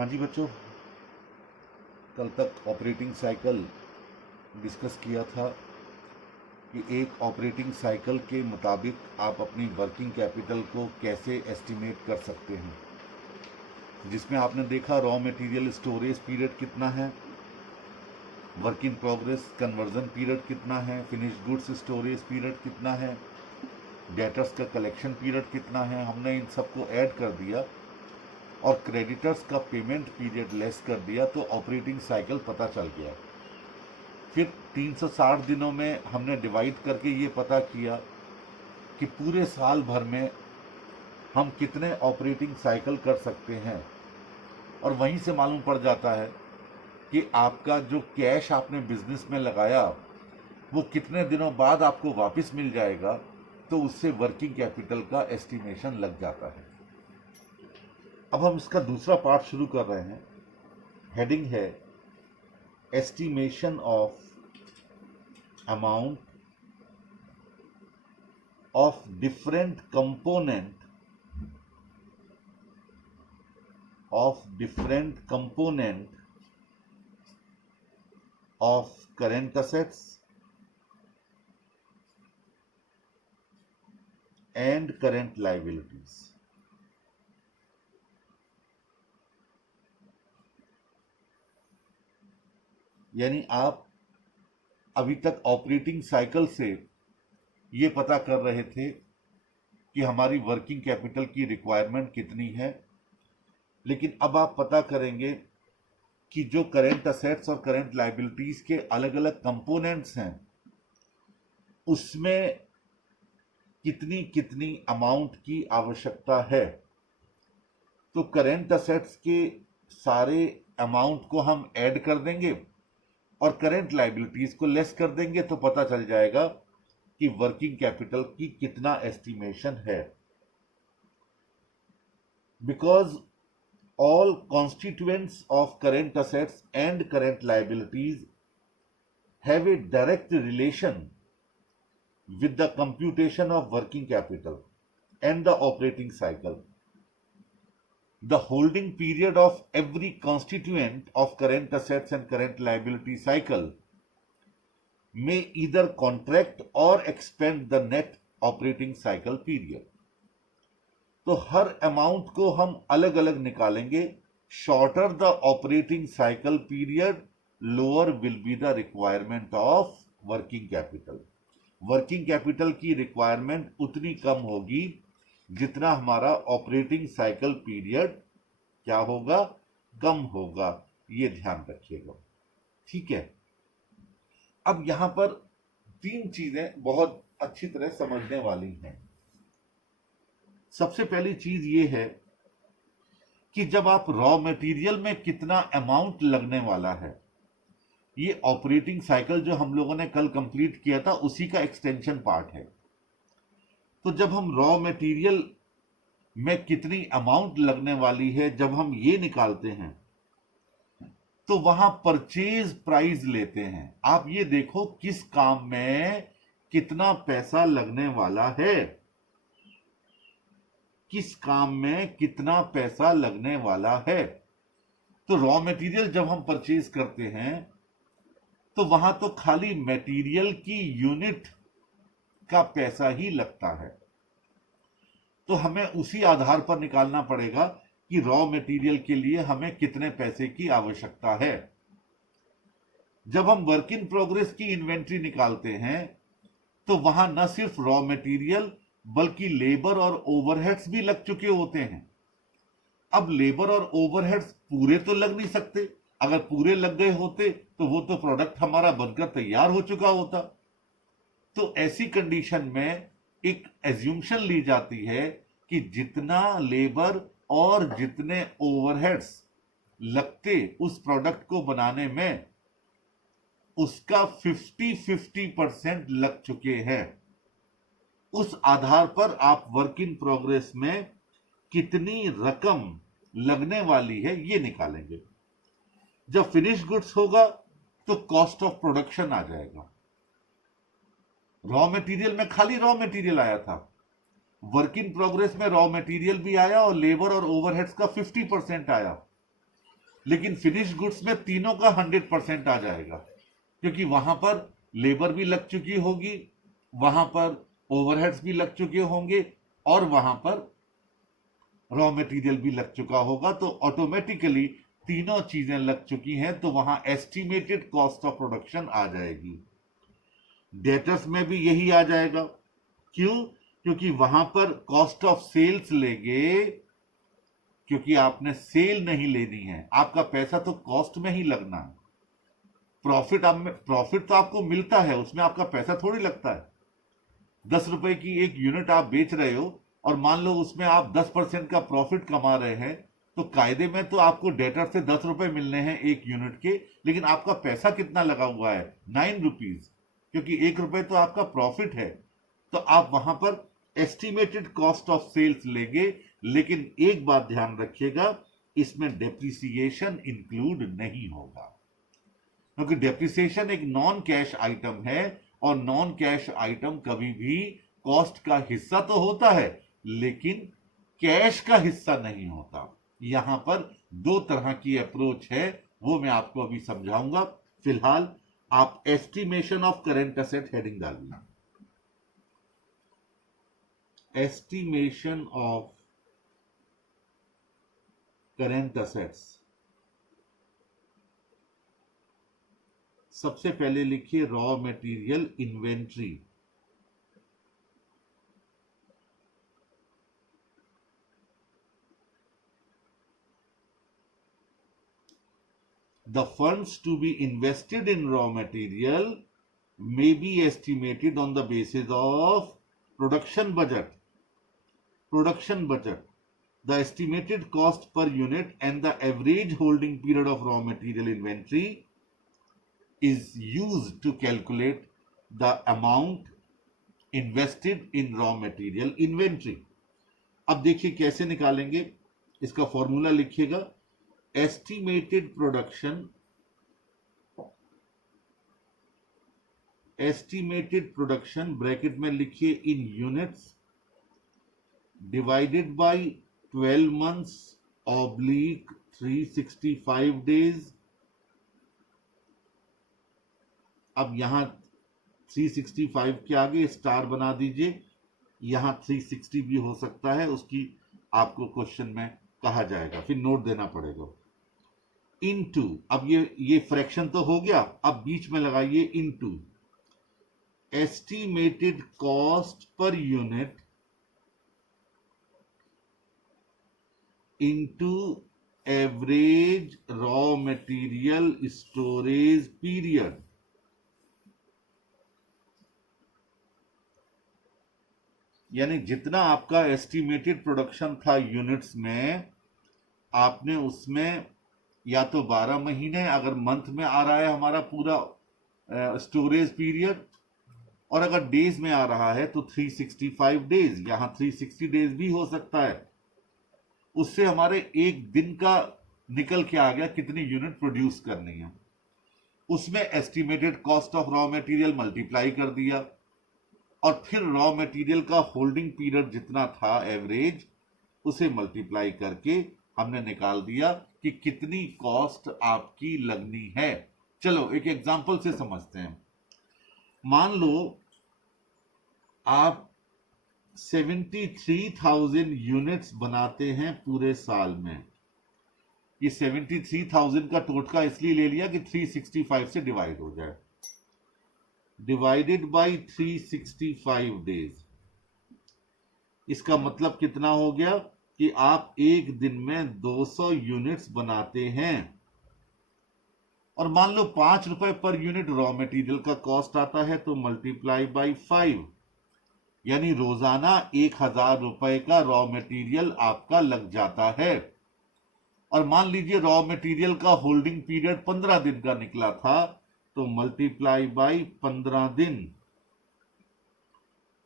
हाँ जी बच्चों, कल तक ऑपरेटिंग साइकिल डिस्कस किया था कि एक ऑपरेटिंग साइकिल के मुताबिक आप अपनी वर्किंग कैपिटल को कैसे एस्टिमेट कर सकते हैं, जिसमें आपने देखा रॉ मटेरियल स्टोरेज पीरियड कितना है, work in progress conversion period कितना है, फिनिश्ड गुड्स स्टोरेज पीरियड कितना है, डेटर्स का कलेक्शन पीरियड कितना है। हमने इन सबको ऐड कर दिया और क्रेडिटर्स का पेमेंट पीरियड लेस कर दिया तो ऑपरेटिंग साइकिल पता चल गया। फिर 360 दिनों में हमने डिवाइड करके ये पता किया कि पूरे साल भर में हम कितने ऑपरेटिंग साइकिल कर सकते हैं, और वहीं से मालूम पड़ जाता है कि आपका जो कैश आपने बिजनेस में लगाया वो कितने दिनों बाद आपको वापस मिल जाएगा। तो उससे वर्किंग कैपिटल का एस्टिमेशन लग जाता है। अब हम इसका दूसरा पार्ट शुरू कर रहे हैं। हेडिंग है estimation of amount of different component of current assets and current liabilities। यानी आप अभी तक ऑपरेटिंग साइकिल से ये पता कर रहे थे कि हमारी वर्किंग कैपिटल की रिक्वायरमेंट कितनी है, लेकिन अब आप पता करेंगे कि जो करेंट असेट्स और करेंट लायबिलिटीज के अलग अलग कंपोनेंट्स हैं उसमें कितनी कितनी अमाउंट की आवश्यकता है। तो करेंट असेट्स के सारे अमाउंट को हम ऐड कर देंगे और करेंट लायबिलिटीज को लेस कर देंगे तो पता चल जाएगा कि वर्किंग कैपिटल की कितना एस्टिमेशन है। Because all constituents of current assets and current liabilities have a direct relation with the computation of working capital and the operating cycle. The holding period of every constituent of current assets and current liability cycle may either contract or expand the net operating cycle period. तो हर amount को हम अलग अलग निकालेंगे। Shorter the operating cycle period, lower will be the requirement of working capital. Working capital की requirement उतनी कम होगी जितना हमारा ऑपरेटिंग साइकिल पीरियड क्या होगा, कम होगा। ये ध्यान रखिएगा, ठीक है। अब यहां पर तीन चीजें बहुत अच्छी तरह समझने वाली हैं। सबसे पहली चीज ये है कि जब आप रॉ मटेरियल में कितना अमाउंट लगने वाला है, ये ऑपरेटिंग साइकिल जो हम लोगों ने कल कंप्लीट किया था उसी का एक्सटेंशन पार्ट है। तो जब हम रॉ मटेरियल में कितनी अमाउंट लगने वाली है जब हम ये निकालते हैं तो वहां परचेज प्राइस लेते हैं। आप ये देखो किस काम में कितना पैसा लगने वाला है, किस काम में कितना पैसा लगने वाला है। तो रॉ मटेरियल जब हम परचेज करते हैं तो वहां तो खाली मटेरियल की यूनिट का पैसा ही लगता है। तो हमें उसी आधार पर निकालना पड़ेगा कि रॉ मटेरियल के लिए हमें कितने पैसे की आवश्यकता है। जब हम वर्क इन प्रोग्रेस की इन्वेंट्री निकालते हैं तो वहां न सिर्फ रॉ मटेरियल बल्कि लेबर और ओवरहेड्स भी लग चुके होते हैं। अब लेबर और ओवरहेड्स पूरे तो लग नहीं सकते, अगर पूरे लग गए होते तो वो तो प्रोडक्ट हमारा बनकर तैयार हो चुका होता। तो ऐसी कंडीशन में एक एज्यूम्शन ली जाती है कि जितना लेबर और जितने ओवरहेड्स लगते उस प्रोडक्ट को बनाने में, उसका 50-50% लग चुके हैं। उस आधार पर आप वर्क इन प्रोग्रेस में कितनी रकम लगने वाली है ये निकालेंगे। जब फिनिश गुड्स होगा तो कॉस्ट ऑफ प्रोडक्शन आ जाएगा। रॉ मटेरियल में खाली रॉ मटेरियल आया था, वर्क इन प्रोग्रेस में रॉ मटेरियल भी आया और लेबर और ओवरहेड्स का 50% आया। लेकिन फिनिश गुड्स में तीनों का 100% आ जाएगा, क्योंकि वहां पर लेबर भी लग चुकी होगी, वहां पर ओवरहेड्स भी लग चुके होंगे, और वहां पर रॉ मटेरियल भी लग चुका होगा। तो ऑटोमेटिकली तीनों चीजें लग चुकी हैं, तो वहां एस्टिमेटेड कॉस्ट ऑफ प्रोडक्शन आ जाएगी। डेटर्स में भी यही आ जाएगा। क्यों? क्योंकि वहां पर कॉस्ट ऑफ सेल्स लेंगे, क्योंकि आपने सेल नहीं लेनी है, आपका पैसा तो कॉस्ट में ही लगना है। प्रॉफिट तो आपको मिलता है, उसमें आपका पैसा थोड़ी लगता है। 10 रुपए की एक यूनिट आप बेच रहे हो और मान लो उसमें आप 10% का प्रॉफिट कमा रहे हैं, तो कायदे में तो आपको डेटर से 10 रुपए मिलने हैं एक यूनिट के, लेकिन आपका पैसा कितना लगा हुआ है? 9 रुपीज, क्योंकि 1 रुपए तो आपका प्रॉफिट है। तो आप वहां पर एस्टिमेटेड कॉस्ट ऑफ सेल्स लेंगे, लेकिन एक बात ध्यान रखिएगा, इसमें डेप्रिसिएशन इंक्लूड नहीं होगा, क्योंकि डेप्रिसिएशन एक नॉन कैश आइटम है, और नॉन कैश आइटम कभी भी कॉस्ट का हिस्सा तो होता है, लेकिन कैश का हिस्सा नहीं होता। यहां पर दो तरह की अप्रोच है, वो मैं आपको अभी समझाऊंगा। फिलहाल आप estimation of current asset heading डालिए। एस्टिमेशन ऑफ करेंट एसेट्स, सबसे पहले लिखिए raw material inventory. The funds to be invested in raw material may be estimated on the basis of production budget. Production budget, the estimated cost per unit and the average holding period of raw material inventory is used to calculate the amount invested in raw material inventory. अब देखिए कैसे निकालेंगे, इसका formula लिखिएगा। Estimated production bracket में लिखिए in units divided by 12 months oblique 365 days। अब यहां 365 के आगे स्टार बना दीजिए, यहां 360 भी हो सकता है, उसकी आपको क्वेश्चन में कहा जाएगा, फिर नोट देना पड़ेगा। इनटू, अब ये फ्रैक्शन तो हो गया, अब बीच में लगाइए into estimated cost per unit into average raw material storage period. यानी जितना आपका एस्टिमेटेड प्रोडक्शन था यूनिट्स में, आपने उसमें या तो 12 महीने, अगर मंथ में आ रहा है हमारा पूरा स्टोरेज पीरियड, और अगर डेज में आ रहा है तो 365 डेज, यहां 360 डेज भी हो सकता है। उससे हमारे एक दिन का निकल के आ गया कितनी यूनिट प्रोड्यूस करनी है, उसमें estimated cost of raw material multiply कर दिया, और फिर रॉ मटेरियल का होल्डिंग पीरियड जितना था एवरेज, उसे मल्टीप्लाई करके हमने निकाल दिया कि कितनी कॉस्ट आपकी लगनी है। चलो एक एग्जांपल से समझते हैं। मान लो आप 73,000 यूनिट्स बनाते हैं पूरे साल में। ये 73,000 का टोटका इसलिए ले लिया कि 365 से डिवाइड हो जाए, डिवाइडेड बाय 365 डेज। इसका मतलब कितना हो गया कि आप एक दिन में 200 यूनिट्स बनाते हैं, और मान लो 5 रुपए पर यूनिट रॉ मटेरियल का कॉस्ट आता है, तो मल्टीप्लाई बाय 5, यानी रोजाना 1000 रुपए का रॉ मटेरियल आपका लग जाता है। और मान लीजिए रॉ मटेरियल का होल्डिंग पीरियड 15 दिन का निकला था, तो मल्टीप्लाई बाय 15 दिन,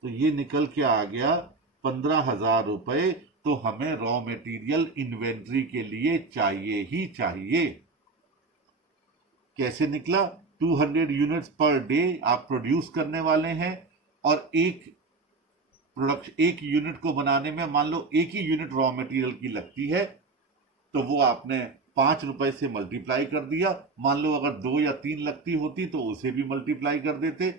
तो ये निकल के आ गया 15,000 रुपए। तो हमें रॉ मटेरियल इन्वेंट्री के लिए चाहिए ही चाहिए। कैसे निकला? 200 यूनिट्स पर डे आप प्रोड्यूस करने वाले हैं, और एक यूनिट को बनाने में मान लो एक ही यूनिट रॉ मटेरियल की लगती है, तो वो आपने 5 रुपए से मल्टीप्लाई कर दिया। मान लो अगर 2 या 3 लगती होती तो उसे भी मल्टीप्लाई कर देते,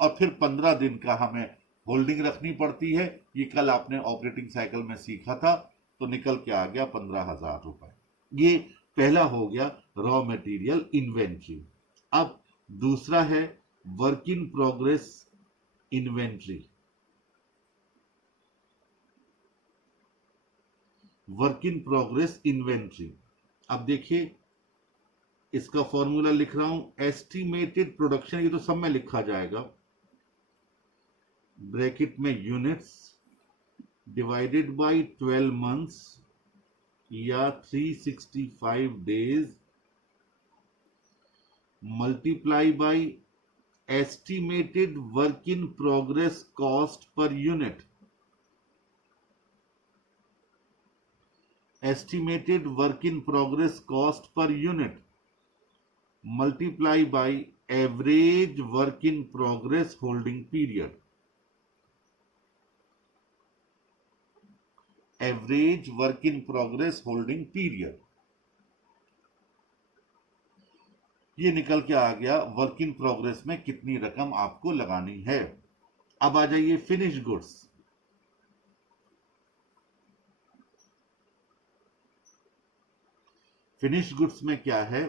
और फिर 15 दिन का हमें होल्डिंग रखनी पड़ती है। ये कल आपने ऑपरेटिंग साइकिल में सीखा था, तो निकल के आ गया 15,000 रुपए। ये पहला हो गया रॉ मटेरियल इन्वेंट्री। अब दूसरा है work in progress inventory. Work in progress inventory, अब देखिए इसका फॉर्मूला लिख रहा हूं, एस्टिमेटेड प्रोडक्शन, ये तो सब में लिखा जाएगा, ब्रैकेट में यूनिट्स डिवाइडेड बाय 12 मंथ्स या 365 days multiply by estimated work in progress cost per unit. estimated work in progress cost per unit multiply by average work in progress holding period। average work in progress holding period, ये निकल के आ गया work in progress में कितनी रकम आपको लगानी है। अब आ जाइए फिनिश गुड्स। फिनिश गुड्स में क्या है,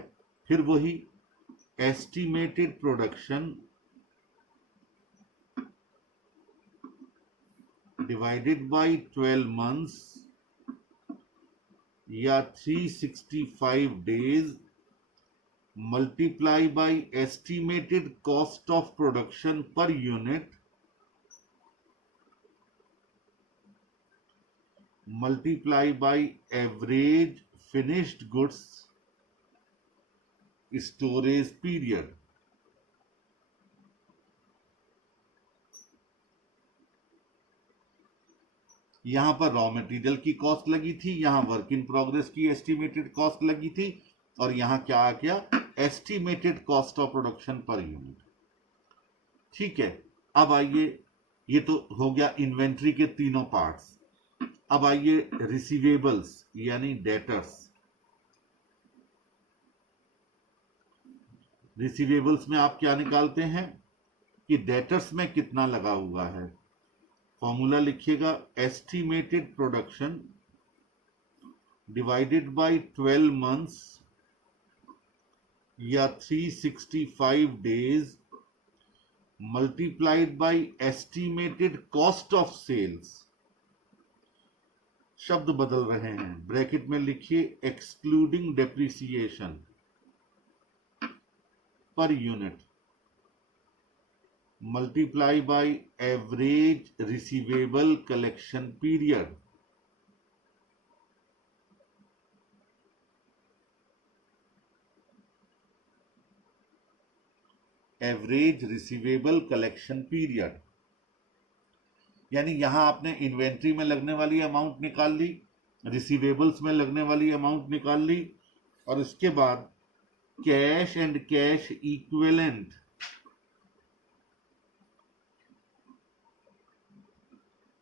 फिर वही estimated production divided by 12 months या 365 days multiply by estimated cost of production पर unit multiply by average finished goods storage period। यहां पर रॉ मटेरियल की कॉस्ट लगी थी, यहां वर्क इन प्रोग्रेस की एस्टिमेटेड कॉस्ट लगी थी, और यहां क्या आ गया, estimated cost of production per unit. ठीक है, अब आइए, ये तो हो गया इन्वेंट्री के तीनों पार्ट्स। अब आइए रिसीवेबल्स यानी डेटर्स। रिसीवेबल्स में आप क्या निकालते हैं कि डेटर्स में कितना लगा हुआ है। फॉर्मूला लिखिएगा, estimated production divided by 12 months या 365 days multiplied by estimated cost of sales. शब्द बदल रहे हैं, ब्रैकेट में लिखिए excluding depreciation per unit multiply by average receivable collection period. Average receivable collection period, यानी यहां आपने इन्वेंट्री में लगने वाली अमाउंट निकाल ली, रिसीवेबल्स में लगने वाली अमाउंट निकाल ली, और इसके बाद कैश एंड कैश इक्विवेलेंट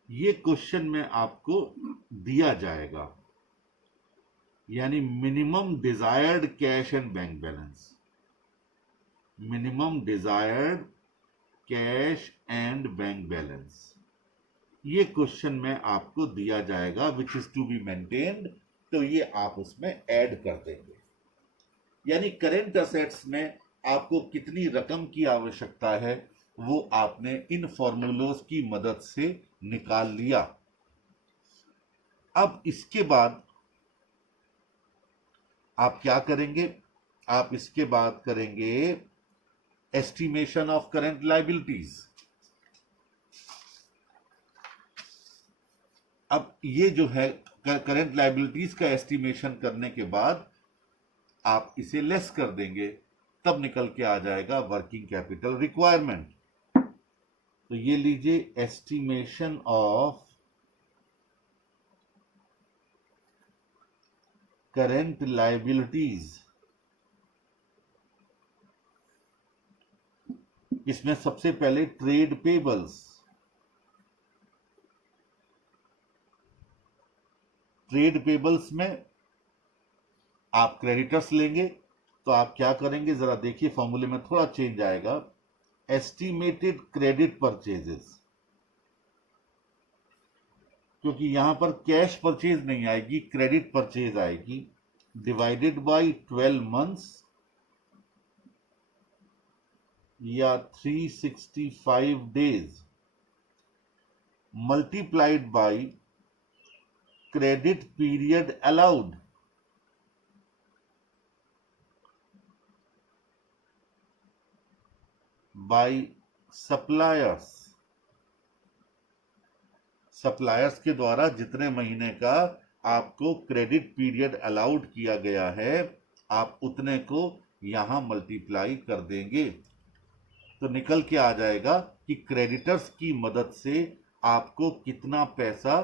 ये क्वेश्चन में आपको दिया जाएगा, यानी minimum desired cash and bank balance. Minimum desired cash and bank balance ये क्वेश्चन में आपको दिया जाएगा, which is to be maintained, तो ये आप उसमें ऐड कर देंगे। यानी करेंट असेट्स में आपको कितनी रकम की आवश्यकता है वो आपने इन फॉर्मूलोज की मदद से निकाल लिया। अब इसके बाद आप क्या करेंगे, आप इसके बाद करेंगे एस्टिमेशन ऑफ करेंट लायबिलिटीज। अब ये जो है करंट लायबिलिटीज का एस्टिमेशन करने के बाद आप इसे लेस कर देंगे, तब निकल के आ जाएगा वर्किंग कैपिटल रिक्वायरमेंट। तो ये लीजिए, एस्टिमेशन ऑफ करंट लायबिलिटीज। इसमें सबसे पहले ट्रेड पेबल्स। ट्रेड पेबल्स में आप क्रेडिटर्स लेंगे तो आप क्या करेंगे, जरा देखिए फॉर्मूले में थोड़ा चेंज आएगा। एस्टिमेटेड क्रेडिट परचेजेस, क्योंकि यहां पर कैश परचेज नहीं आएगी, क्रेडिट परचेज आएगी, डिवाइडेड बाय 12 मंथ्स या 365 days multiplied by credit period allowed by suppliers. Suppliers के द्वारा जितने महीने का आपको क्रेडिट पीरियड अलाउड किया गया है, आप उतने को यहां मल्टीप्लाई कर देंगे, तो निकल के आ जाएगा कि क्रेडिटर्स की मदद से आपको कितना पैसा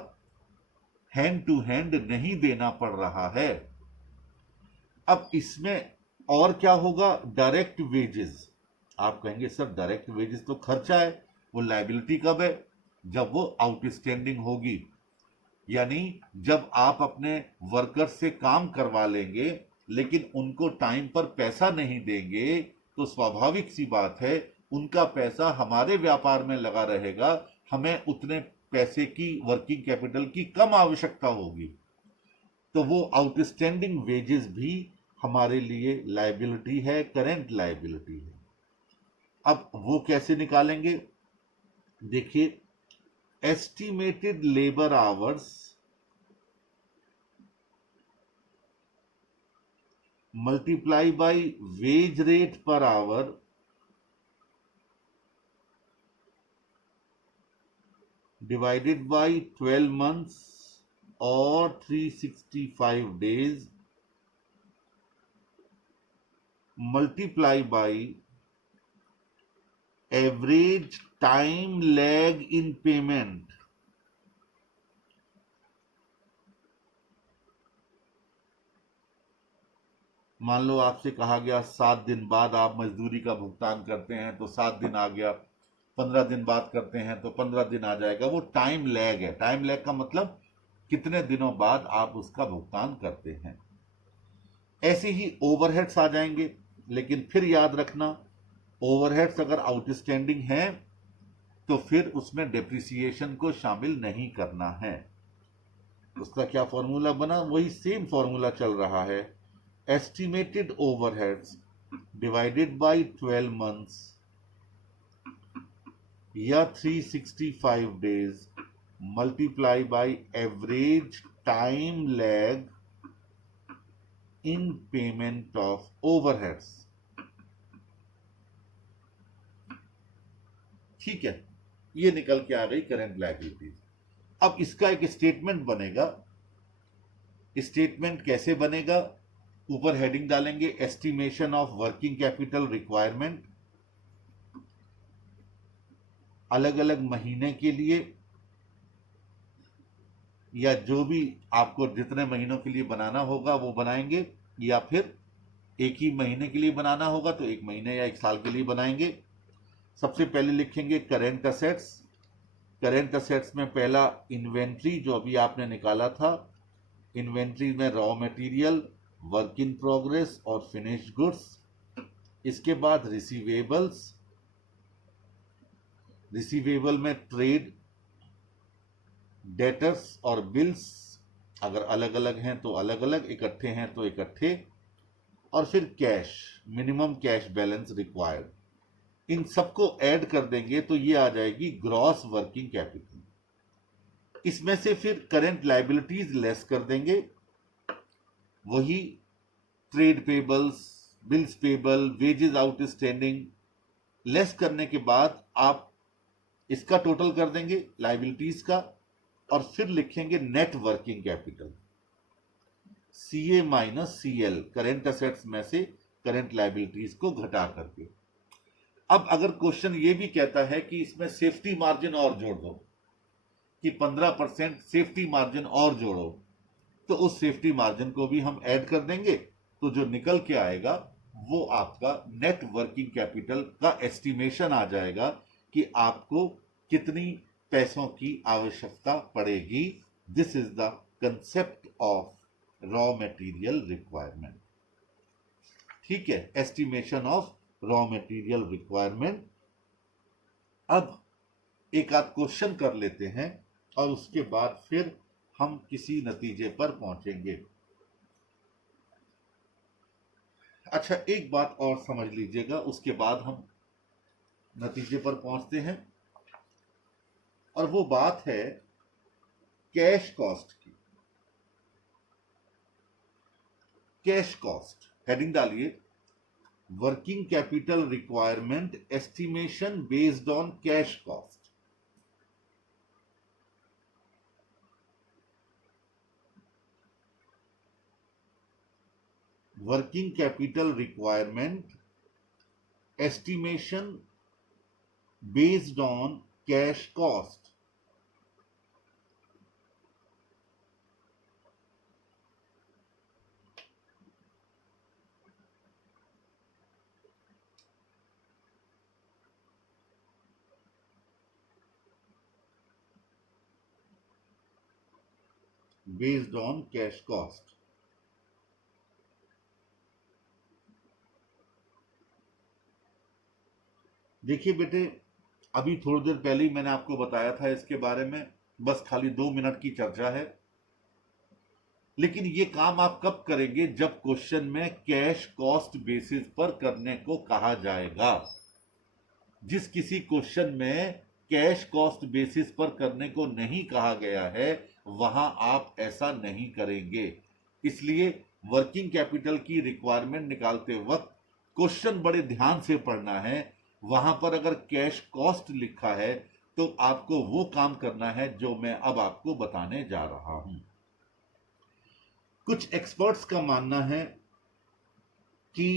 हैंड टू हैंड नहीं देना पड़ रहा है। अब इसमें और क्या होगा, डायरेक्ट वेजेस। आप कहेंगे सर डायरेक्ट वेजेस तो खर्चा है, वो लायबिलिटी कब है, जब वो आउटस्टैंडिंग होगी, यानी जब आप अपने वर्कर से काम करवा लेंगे लेकिन उनको टाइम पर पैसा नहीं देंगे, तो स्वाभाविक सी बात है उनका पैसा हमारे व्यापार में लगा रहेगा, हमें उतने पैसे की, वर्किंग कैपिटल की कम आवश्यकता होगी, तो वो आउटस्टैंडिंग वेजेस भी हमारे लिए लायबिलिटी है, करेंट लायबिलिटी है। अब वो कैसे निकालेंगे, देखिए, estimated labour hours multiply by wage rate per hour divided by 12 months और 365 days multiply by average time lag in payment. मान लो आपसे कहा गया 7 दिन बाद आप मजदूरी का भुगतान करते हैं तो 7 दिन आ गया, 15 दिन बाद करते हैं तो 15 दिन आ जाएगा, वो टाइम लैग है। टाइम लैग का मतलब कितने दिनों बाद आप उसका भुगतान करते हैं। ऐसे ही ओवरहेड्स आ जाएंगे, लेकिन फिर याद रखना, ओवरहेड्स अगर आउटस्टैंडिंग है तो फिर उसमें डेप्रिसिएशन को शामिल नहीं करना है। उसका क्या फॉर्मूला बना, वही सेम फॉर्मूला चल रहा है, estimated overheads divided by 12 months या 365 days multiply by average time lag in payment of overheads. ठीक है, ये निकल के आ गई करेंट लायबिलिटीज। अब इसका एक स्टेटमेंट बनेगा। स्टेटमेंट कैसे बनेगा, ऊपर हेडिंग डालेंगे estimation of working capital requirement, अलग अलग महीने के लिए या जो भी आपको जितने महीनों के लिए बनाना होगा वो बनाएंगे, या फिर एक ही महीने के लिए बनाना होगा तो एक महीने या एक साल के लिए बनाएंगे। सबसे पहले लिखेंगे करेंट असेट्स। करेंट असेट्स में पहला इन्वेंट्री जो अभी आपने निकाला था, इन्वेंट्री में raw material, work in progress और फिनिश्ड गुड्स। इसके बाद रिसीवेबल्स, रिसीवेबल में ट्रेड डेटर्स और बिल्स, अगर अलग अलग हैं तो अलग अलग, इकट्ठे हैं तो इकट्ठे, और फिर cash, minimum cash balance required. इन सबको ऐड कर देंगे तो ये आ जाएगी ग्रॉस वर्किंग कैपिटल। इसमें से फिर करेंट लायबिलिटीज लेस कर देंगे, वही trade payables, bills payable, wages outstanding, less करने के बाद आप इसका टोटल कर देंगे लायबिलिटीज का, और फिर लिखेंगे net working capital, CA minus CL, current assets में से करेंट लायबिलिटीज को घटा करके। अब अगर क्वेश्चन ये भी कहता है कि इसमें सेफ्टी मार्जिन और जोड़ दो, कि 15% सेफ्टी मार्जिन और जोड़ो, तो उस सेफ्टी मार्जिन को भी हम ऐड कर देंगे, तो जो निकल के आएगा वो आपका नेट वर्किंग कैपिटल का एस्टिमेशन आ जाएगा कि आपको कितनी पैसों की आवश्यकता पड़ेगी। This is the concept of raw material requirement. ठीक है, estimation of raw material requirement. अब एक आध क्वेश्चन कर लेते हैं और उसके बाद फिर हम किसी नतीजे पर पहुंचेंगे। अच्छा, एक बात और समझ लीजिएगा, उसके बाद हम नतीजे पर पहुंचते हैं, और वो बात है कैश कॉस्ट की। कैश कॉस्ट हेडिंग डालिए, working capital requirement estimation based on cash cost. Working capital requirement estimation based on cash cost। based on cash cost। देखिए बेटे, अभी थोड़ी देर पहले ही मैंने आपको बताया था इसके बारे में, बस खाली 2 मिनट की चर्चा है। लेकिन ये काम आप कब करेंगे? जब क्वेश्चन में कैश कॉस्ट बेसिस पर करने को कहा जाएगा। जिस किसी क्वेश्चन में कैश कॉस्ट बेसिस पर करने को नहीं कहा गया है, वहां आप ऐसा नहीं करेंगे। इसलिए वर्किंग कैपिटल की रिक्वायरमेंट निकालते वक्त क्वेश्चन बड़े ध्यान से पढ़ना है। वहां पर अगर कैश कॉस्ट लिखा है तो आपको वो काम करना है जो मैं अब आपको बताने जा रहा हूं। कुछ एक्सपर्ट्स का मानना है कि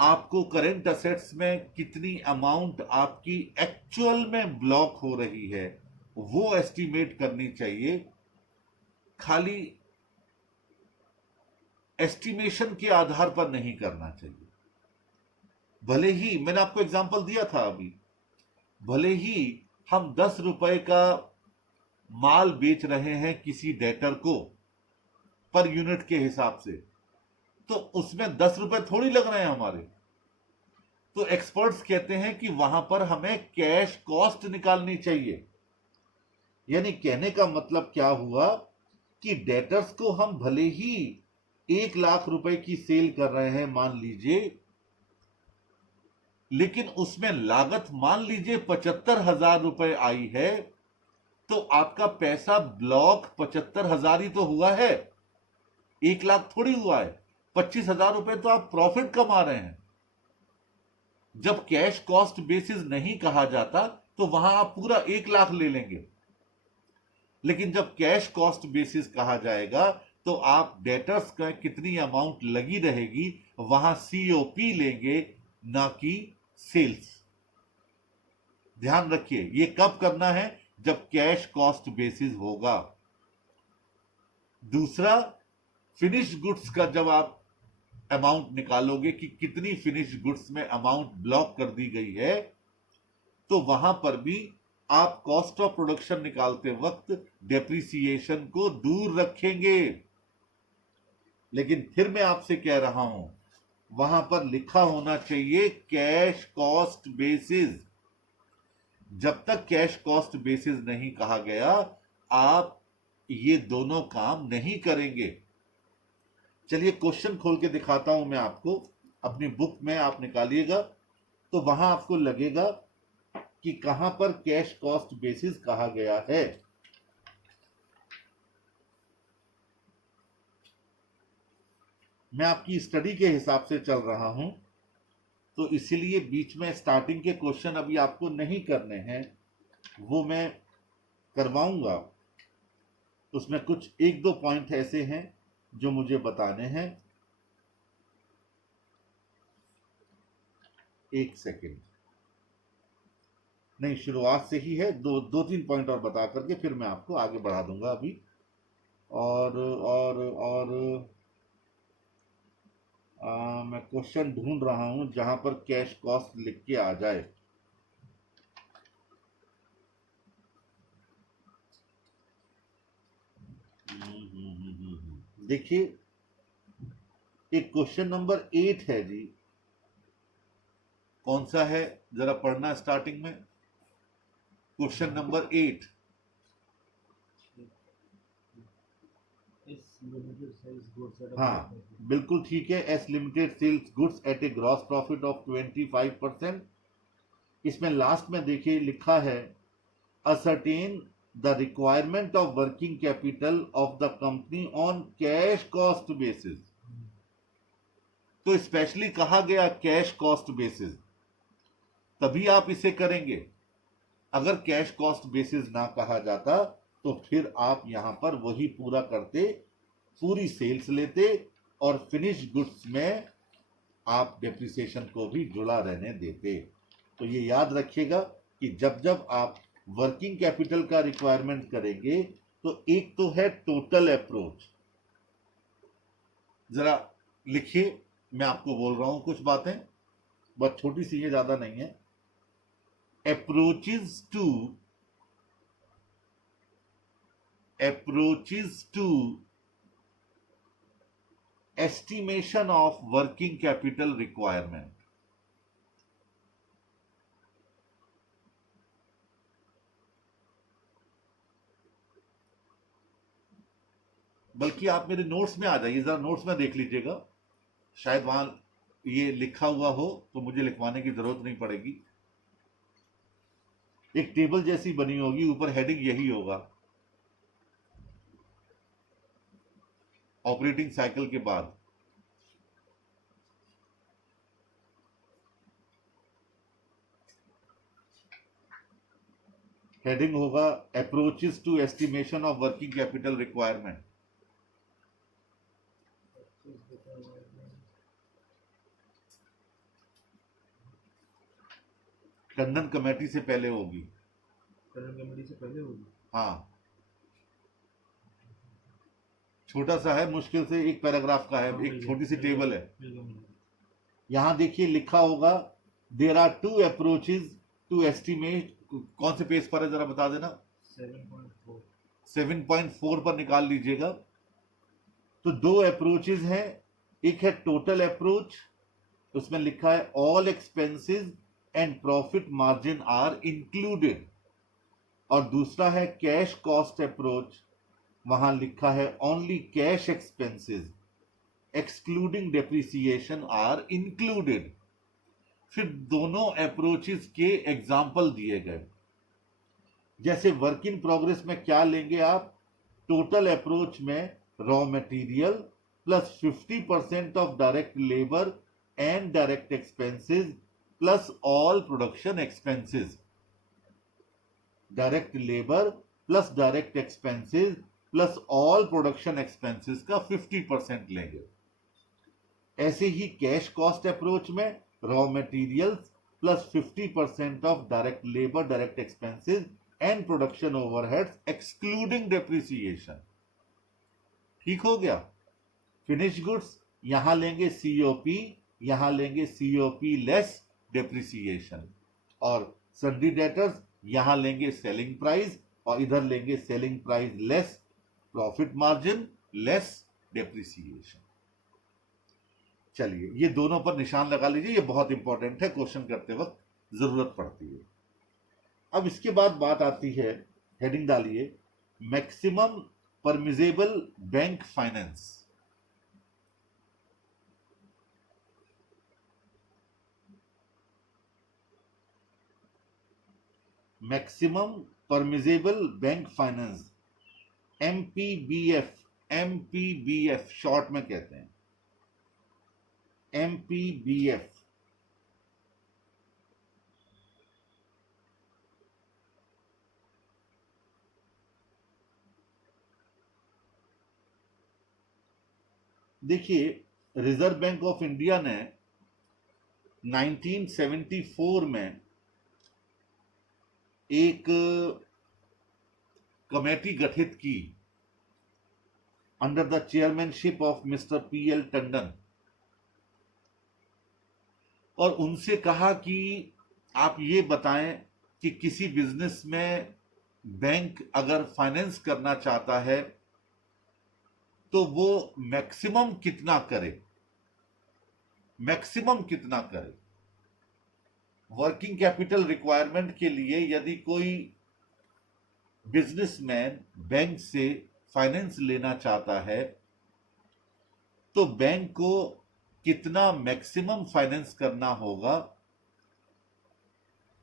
आपको करेंट असेट्स में कितनी अमाउंट आपकी एक्चुअल में ब्लॉक हो रही है वो एस्टिमेट करनी चाहिए। खाली एस्टिमेशन के आधार पर नहीं करना चाहिए। भले ही मैंने आपको एग्जांपल दिया था अभी, भले ही हम 10 रुपए का माल बेच रहे हैं किसी डेटर को पर यूनिट के हिसाब से, तो उसमें 10 रुपए थोड़ी लग रहे हैं हमारे। तो एक्सपर्ट्स कहते हैं कि वहां पर हमें कैश कॉस्ट निकालनी चाहिए। यानी कहने का मतलब क्या हुआ कि डेटर्स को हम भले ही 1 लाख रुपए की सेल कर रहे हैं मान लीजिए, लेकिन उसमें लागत मान लीजिए 75,000 रुपए आई है, तो आपका पैसा ब्लॉक 75,000 ही तो हुआ है, 1 लाख थोड़ी हुआ है। 25,000 रुपए तो आप प्रॉफिट कमा रहे हैं। जब कैश कॉस्ट बेसिस नहीं कहा जाता तो वहां आप पूरा 1 लाख ले लेंगे, लेकिन जब कैश कॉस्ट बेसिस कहा जाएगा तो आप डेटर्स का कितनी अमाउंट लगी रहेगी वहां सीओपी लेंगे, ना कि सेल्स। ध्यान रखिए, ये कब करना है? जब कैश कॉस्ट बेसिस होगा। दूसरा, फिनिश्ड गुड्स का जब आप अमाउंट निकालोगे कि कितनी फिनिश्ड गुड्स में अमाउंट ब्लॉक कर दी गई है, तो वहां पर भी आप कॉस्ट ऑफ प्रोडक्शन निकालते वक्त डेप्रिसिएशन को दूर रखेंगे। लेकिन फिर मैं आपसे कह रहा हूं, वहां पर लिखा होना चाहिए कैश कॉस्ट बेसिस। जब तक कैश कॉस्ट बेसिस नहीं कहा गया, आप ये दोनों काम नहीं करेंगे। चलिए क्वेश्चन खोल के दिखाता हूं मैं आपको, अपनी बुक में आप निकालिएगा तो वहां आपको लगेगा कि कहां पर कैश कॉस्ट बेसिस कहा गया है। मैं आपकी स्टडी के हिसाब से चल रहा हूं, तो इसीलिए बीच में स्टार्टिंग के क्वेश्चन अभी आपको नहीं करने हैं, वो मैं करवाऊंगा। उसमें कुछ 1-2 पॉइंट ऐसे हैं जो मुझे बताने हैं। एक सेकेंड, नहीं शुरुआत से ही है, 2-3 पॉइंट और बता करके फिर मैं आपको आगे बढ़ा दूंगा अभी। और मैं क्वेश्चन ढूंढ रहा हूं जहां पर कैश कॉस्ट लिख के आ जाए। देखिए, एक क्वेश्चन नंबर 8 है जी, कौन सा है जरा पढ़ना स्टार्टिंग में। Question number 8। हाँ बिल्कुल ठीक है। S limited sells goods at a gross profit of 25%। इसमें लास्ट में देखिए लिखा है ascertain the requirement of working capital of the company on cash cost basis. तो स्पेशली कहा गया कैश कॉस्ट बेसिस, तभी आप इसे करेंगे। अगर कैश कॉस्ट बेसिस ना कहा जाता तो फिर आप यहां पर वही पूरा करते, पूरी सेल्स लेते और फिनिश गुड्स में आप डेप्रिसिएशन को भी जुड़ा रहने देते। तो ये याद रखिएगा कि जब जब आप वर्किंग कैपिटल का रिक्वायरमेंट करेंगे तो एक तो है टोटल अप्रोच। जरा लिखिए, मैं आपको बोल रहा हूं कुछ बातें, बहुत छोटी सी है, ज्यादा नहीं है। approaches to estimation of working capital requirement। बल्कि आप मेरे नोट्स में आ जाइए, जरा नोट्स में देख लीजिएगा, शायद वहां ये लिखा हुआ हो तो मुझे लिखवाने की जरूरत नहीं पड़ेगी। एक टेबल जैसी बनी होगी, ऊपर हेडिंग यही होगा, ऑपरेटिंग साइकिल के बाद। हेडिंग होगा approaches to estimation of working capital requirement. Tandon committee से पहले होगी। टंडन कमेटी से पहले होगी। हाँ, छोटा सा है, मुश्किल से एक पैराग्राफ का है, एक छोटी सी टेबल है। यहां देखिए लिखा होगा there are two approaches to estimate. कौन से पेज पर है जरा बता देना। 7.4 7.4 पर निकाल लीजिएगा। तो दो अप्रोचेस हैं, एक है टोटल अप्रोच, उसमें लिखा है all expenses and profit margin are included, और दूसरा है कैश कॉस्ट अप्रोच, वहां लिखा है only cash expenses excluding depreciation are included. फिर दोनों अप्रोचेस के एग्जाम्पल दिए गए। जैसे वर्क इन प्रोग्रेस में क्या लेंगे आप, टोटल अप्रोच में raw material plus 50% of direct labour and direct expenses plus all production expenses. Direct labour plus direct expenses plus all production expenses का 50% लेंगे। ऐसे ही कैश कॉस्ट अप्रोच में raw materials plus 50% of direct labour direct expenses and production overheads excluding depreciation. ठीक हो गया। Finish goods यहां लेंगे COP, यहां लेंगे सीओपी लेस डेप्रिसिएशन, और सन्डी डेटर्स यहां लेंगे सेलिंग प्राइस और इधर लेंगे selling price less profit margin less depreciation. चलिए ये दोनों पर निशान लगा लीजिए, ये बहुत इंपॉर्टेंट है, क्वेश्चन करते वक्त जरूरत पड़ती है। अब इसके बाद बात आती है, हेडिंग डालिए maximum permissible bank finance. Maximum permissible bank finance, MPBF. MPBF short में कहते हैं, एमपीबीएफ। देखिए रिजर्व बैंक ऑफ इंडिया ने 1974 में एक कमेटी गठित की under the chairmanship of mister PL Tandon, और उनसे कहा कि आप ये बताएं कि किसी बिजनेस में बैंक अगर फाइनेंस करना चाहता है तो वो मैक्सिमम कितना करे। मैक्सिमम कितना करे। वर्किंग कैपिटल रिक्वायरमेंट के लिए यदि कोई बिजनेसमैन बैंक से फाइनेंस लेना चाहता है तो बैंक को कितना मैक्सिमम फाइनेंस करना होगा,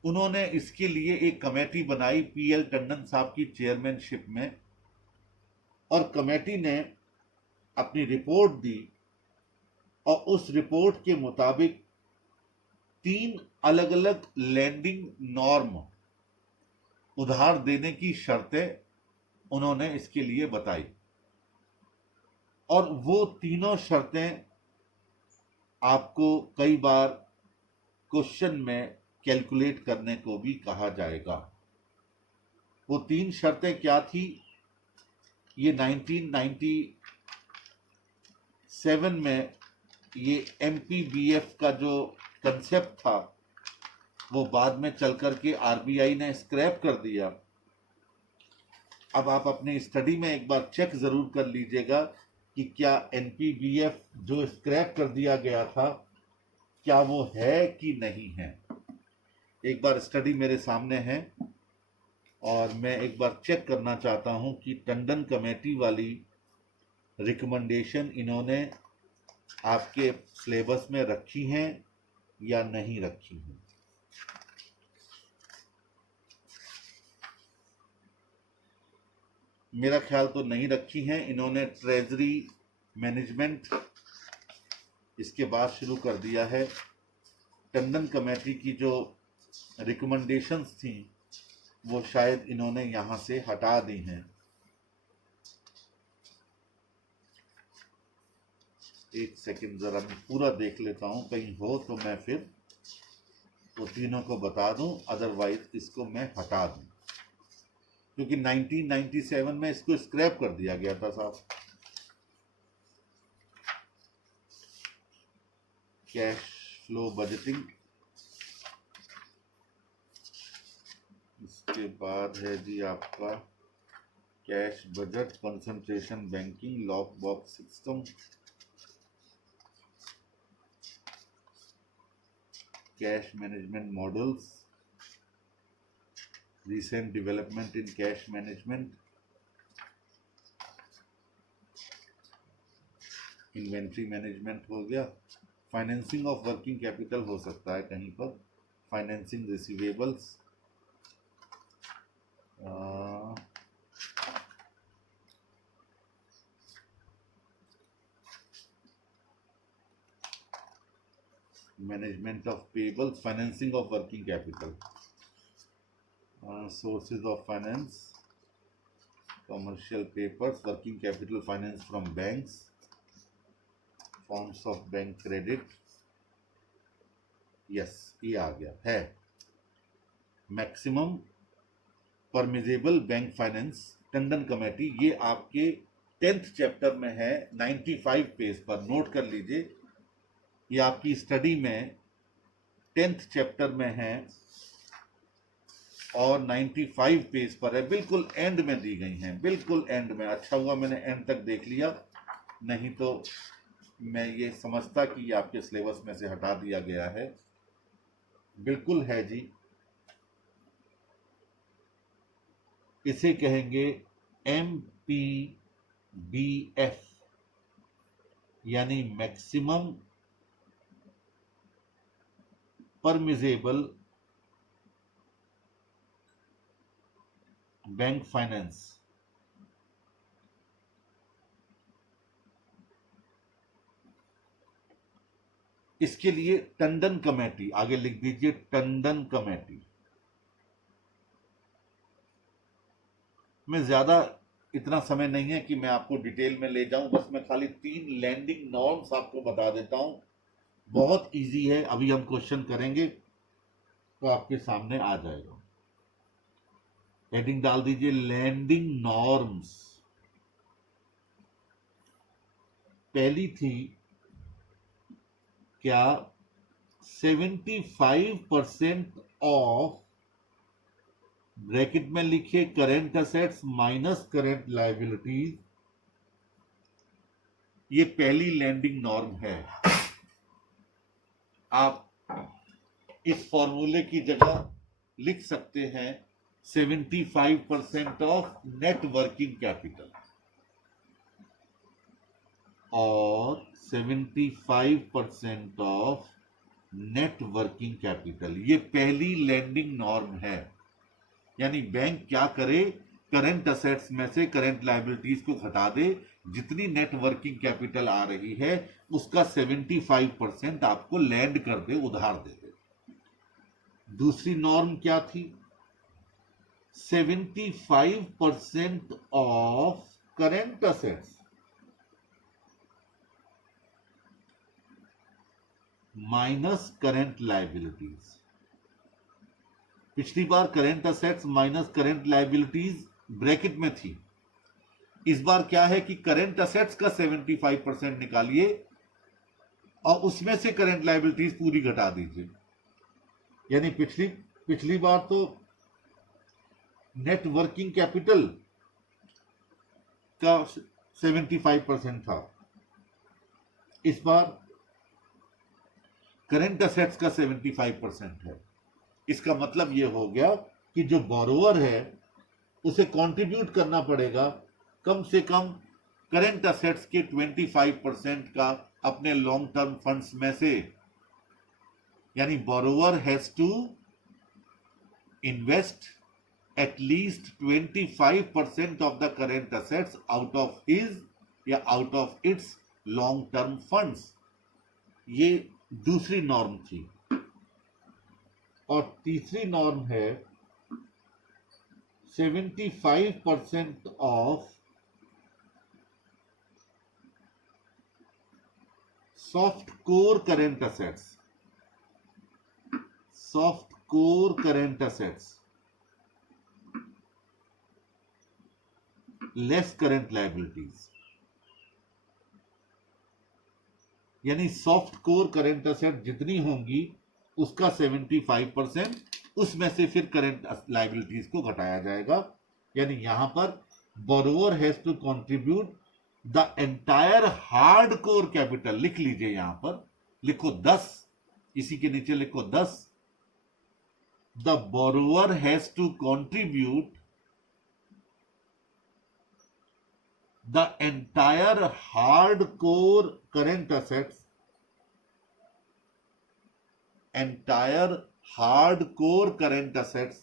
उन्होंने इसके लिए एक कमेटी बनाई पीएल टंडन साहब की चेयरमैनशिप में, और कमेटी ने अपनी रिपोर्ट दी और उस रिपोर्ट के मुताबिक 3 अलग अलग लैंडिंग नॉर्म, उधार देने की शर्तें उन्होंने इसके लिए बताई, और वो तीनों शर्तें आपको कई बार क्वेश्चन में कैलकुलेट करने को भी कहा जाएगा। वो 3 शर्तें क्या थी, ये 1997 में ये एमपीबीएफ का जो कंसेप्ट था वो बाद में चल करके आरबीआई ने स्क्रैप कर दिया। अब आप अपने स्टडी में एक बार चेक जरूर कर लीजिएगा कि क्या एनपीबीएफ जो स्क्रैप कर दिया गया था क्या वो है कि नहीं है। एक बार स्टडी मेरे सामने है और मैं एक बार चेक करना चाहता हूं कि टंडन कमेटी वाली रिकमेंडेशन इन्होंने आपके सिलेबस में रखी हैं या नहीं रखी हैं। मेरा ख्याल तो नहीं रखी हैं। इन्होंने ट्रेजरी मैनेजमेंट इसके बाद शुरू कर दिया है। टंडन कमेटी की जो रिकमेंडेशंस थी वो शायद इन्होंने यहां से हटा दी हैं। एक सेकंड जरा मैं पूरा देख लेता हूं, कहीं हो तो मैं फिर तो तीनों को बता दूं, अदरवाइज इसको मैं हटा दूं, क्योंकि 1997 में इसको स्क्रैप कर दिया गया था साहब। कैश फ्लो बजटिंग, इसके बाद है जी आपका cash budget, concentration banking, lock box system, cash management models, recent development in cash management, inventory management हो गया, फाइनेंसिंग ऑफ वर्किंग कैपिटल हो सकता है कहीं पर, financing receivables, management of payables, financing of working capital, sources of finance, commercial papers, working capital finance from banks, forms of bank credit, yes ये आ गया है। Maximum permissible bank finance Tandon committee, ये आपके 10th चैप्टर में है, 95 page पर, note कर लीजिए। ये आपकी स्टडी में 10th चैप्टर में है और 95 पेज पर है, बिल्कुल एंड में दी गई हैं, बिल्कुल एंड में। अच्छा हुआ मैंने एंड तक देख लिया, नहीं तो मैं ये समझता कि ये आपके सिलेबस में से हटा दिया गया है। बिल्कुल है जी, इसे कहेंगे MPBF यानी मैक्सिमम परमिजेबल बैंक फाइनेंस। इसके लिए टंडन कमेटी, आगे लिख दीजिए टंडन कमेटी। मैं ज्यादा इतना समय नहीं है कि मैं आपको डिटेल में ले जाऊं, बस मैं खाली 3 लैंडिंग नॉर्म्स आपको बता देता हूं। बहुत इजी है, अभी हम क्वेश्चन करेंगे तो आपके सामने आ जाएगा। हेडिंग डाल दीजिए लैंडिंग नॉर्म्स। पहली थी क्या 75% ऑफ, ब्रैकेट में लिखिए current assets minus current liabilities, ये पहली लैंडिंग नॉर्म है। आप इस फॉर्मूले की जगह लिख सकते हैं 75% ऑफ नेट वर्किंग कैपिटल और 75% ऑफ नेट वर्किंग कैपिटल। ये पहली लैंडिंग नॉर्म है, यानी बैंक क्या करे, करंट असेट्स में से करंट लायबिलिटीज को घटा दे, जितनी नेट वर्किंग कैपिटल आ रही है उसका 75% आपको लैंड कर दे, उधार दे दे। दूसरी नॉर्म क्या थी, 75% of current assets minus current liabilities. पिछली बार current assets minus current liabilities bracket में थी, इस बार क्या है कि करंट असेट्स का 75% निकालिए और उसमें से करंट लायबिलिटीज पूरी घटा दीजिए। यानी पिछली बार तो नेट वर्किंग कैपिटल का 75% था, इस बार करंट असेट्स का 75% है। इसका मतलब यह हो गया कि जो बोरोवर है उसे कंट्रीब्यूट करना पड़ेगा कम से कम करंट असेट्स के 25% का अपने लॉन्ग टर्म फंड्स में से। यानी borrower has to invest at least 25% of the current assets out of his या out of its long term funds। ये दूसरी नॉर्म थी। और तीसरी नॉर्म है 75% of soft core current assets. Soft core current assets less current liabilities. यानी soft core current asset जितनी होंगी उसका 75%, उसमें से फिर करंट लायबिलिटीज को घटाया जाएगा। यानी यहां पर borrower has to contribute the entire hard core capital. लिख लीजिए, यहां पर लिखो 10, इसी के नीचे लिखो 10। The borrower has to contribute the entire hardcore current assets, entire hardcore current assets,